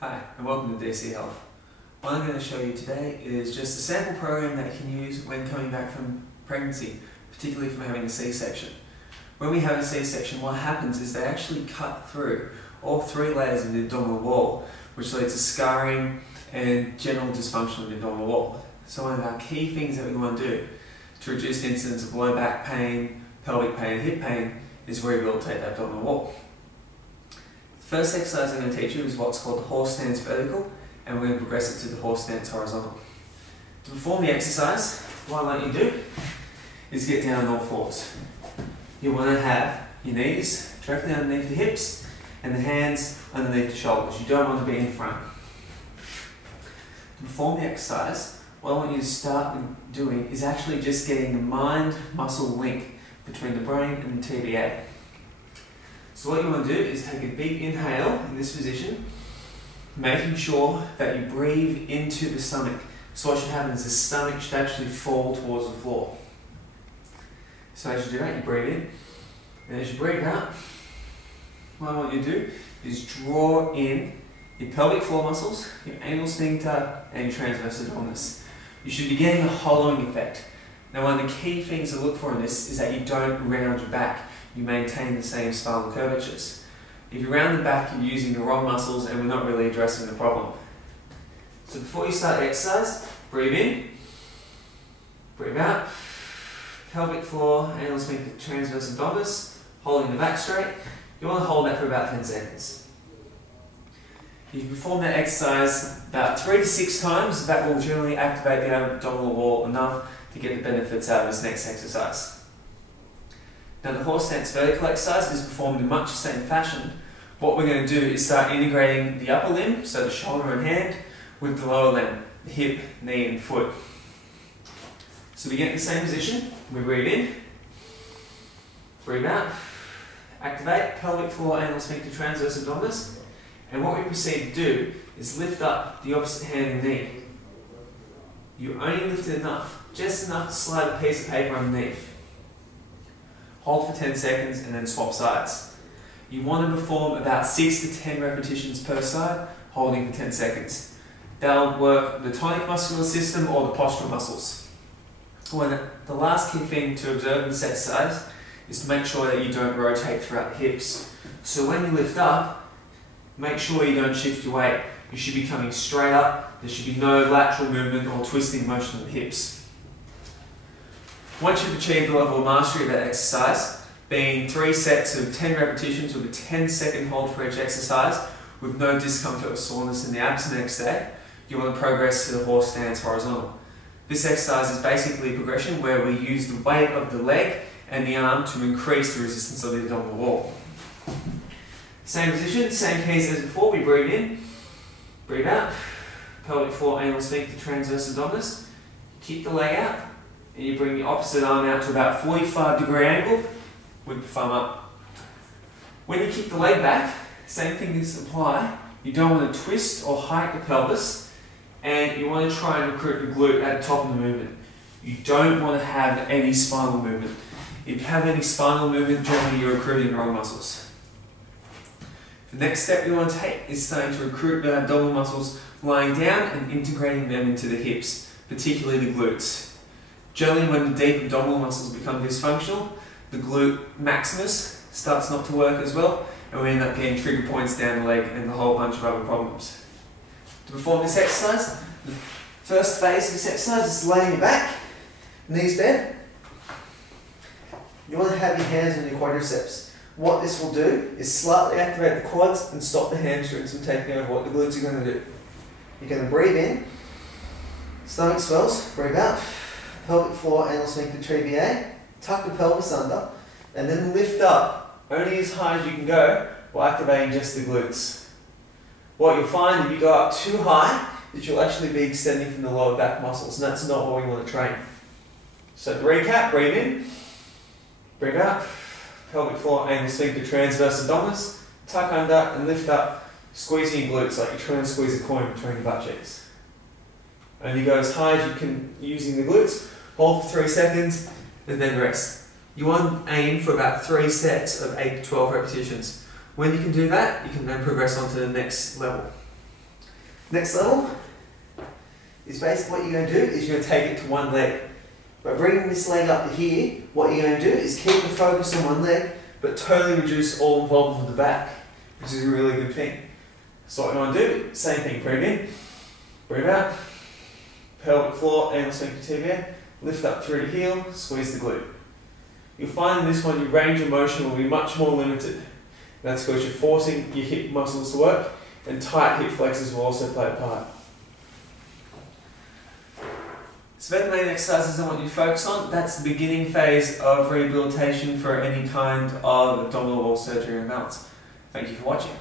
Hi, and welcome to DC Health. What I'm going to show you today is just a sample program that you can use when coming back from pregnancy, particularly from having a C-section. When we have a C-section, what happens is they actually cut through all three layers of the abdominal wall, which leads to scarring and general dysfunction of the abdominal wall. So one of our key things that we want to do to reduce the incidence of low back pain, pelvic pain, and hip pain is rehabilitate the abdominal wall. The first exercise I'm going to teach you is what's called the horse stance vertical, and we're going to progress it to the horse stance horizontal. To perform the exercise, what I want you to do is get down on all fours. You want to have your knees directly underneath the hips and the hands underneath the shoulders. You don't want to be in front. To perform the exercise, what I want you to start doing is actually just getting the mind-muscle link between the brain and the TBA. So what you want to do is take a big inhale in this position, making sure that you breathe into the stomach. So what should happen is the stomach should actually fall towards the floor. So as you do that, you breathe in, and as you breathe out, what I want you to do is draw in your pelvic floor muscles, your anal sphincter, and your transverse abdominis. You should be getting a hollowing effect. Now one of the key things to look for in this is that you don't round your back. You maintain the same spinal curvatures. If you round the back, you're using the wrong muscles and we're not really addressing the problem. So before you start the exercise, breathe in, breathe out, pelvic floor, anal sphincter, transverse abdominis, holding the back straight. You want to hold that for about 10 seconds. If you perform that exercise about 3 to 6 times, that will generally activate the abdominal wall enough to get the benefits out of this next exercise. Now the horse stance vertical exercise is performed in much the same fashion. What we're going to do is start integrating the upper limb, so the shoulder and hand, with the lower limb, the hip, knee and foot. So we get in the same position, we breathe in, breathe out, activate pelvic floor, anal sphincter, transverse abdominis, and what we proceed to do is lift up the opposite hand and knee. You only lift it enough, just enough to slide a piece of paper underneath. Hold for 10 seconds and then swap sides. You want to perform about 6 to 10 repetitions per side, holding for 10 seconds. That'll work the tonic muscular system or the postural muscles. The last key thing to observe in this exercise is to make sure that you don't rotate throughout the hips. So when you lift up, make sure you don't shift your weight. You should be coming straight up. There should be no lateral movement or twisting motion of the hips. Once you've achieved the level of mastery of that exercise, being 3 sets of 10 repetitions with a 10-second hold for each exercise, with no discomfort or soreness in the abs the next day, you want to progress to the horse stance horizontal. This exercise is basically a progression where we use the weight of the leg and the arm to increase the resistance of the abdominal wall. Same position, same keys as before. We breathe in, breathe out, pelvic floor, anal sphincter, transverse abdominis. Kick the leg out, and you bring the opposite arm out to about 45-degree angle with the thumb up. When you kick the leg back, same thing is apply. You don't want to twist or hike the pelvis, and you want to try and recruit the glute at the top of the movement. You don't want to have any spinal movement. If you have any spinal movement, generally you're recruiting the wrong muscles. The next step you want to take is starting to recruit the abdominal muscles lying down and integrating them into the hips, particularly the glutes. Generally, when the deep abdominal muscles become dysfunctional, the glute maximus starts not to work as well, and we end up getting trigger points down the leg and a whole bunch of other problems. To perform this exercise, the first phase of this exercise is laying your back, knees bent. You want to have your hands on your quadriceps. What this will do is slightly activate the quads and stop the hamstrings from taking over what the glutes are going to do. You're going to breathe in, stomach swells, breathe out. Pelvic floor, anal sphincter, TBA, tuck the pelvis under, and then lift up only as high as you can go while activating just the glutes. What you'll find if you go up too high is you'll actually be extending from the lower back muscles, and that's not what we want to train. So to recap, breathe in, breathe out, pelvic floor, anal sphincter, transverse abdominis, tuck under and lift up, squeezing your glutes like you're trying to squeeze a coin between your butt cheeks. Only go as high as you can using the glutes. Hold for 3 seconds and then rest. You want to aim for about 3 sets of 8 to 12 repetitions. When you can do that, you can then progress on to the next level. Next level is basically what you're going to do is you're going to take it to one leg. By bringing this leg up to here, what you're going to do is keep the focus on one leg, but totally reduce all involvement with the back, which is a really good thing. So what you want to do, same thing, breathe in, breathe out, pelvic floor, anal sphincter tibia, lift up through the heel, squeeze the glute. You'll find in this one your range of motion will be much more limited. That's because you're forcing your hip muscles to work, and tight hip flexors will also play a part. So they're the main exercises I want you to focus on. That's the beginning phase of rehabilitation for any kind of abdominal wall surgery or imbalance. Thank you for watching.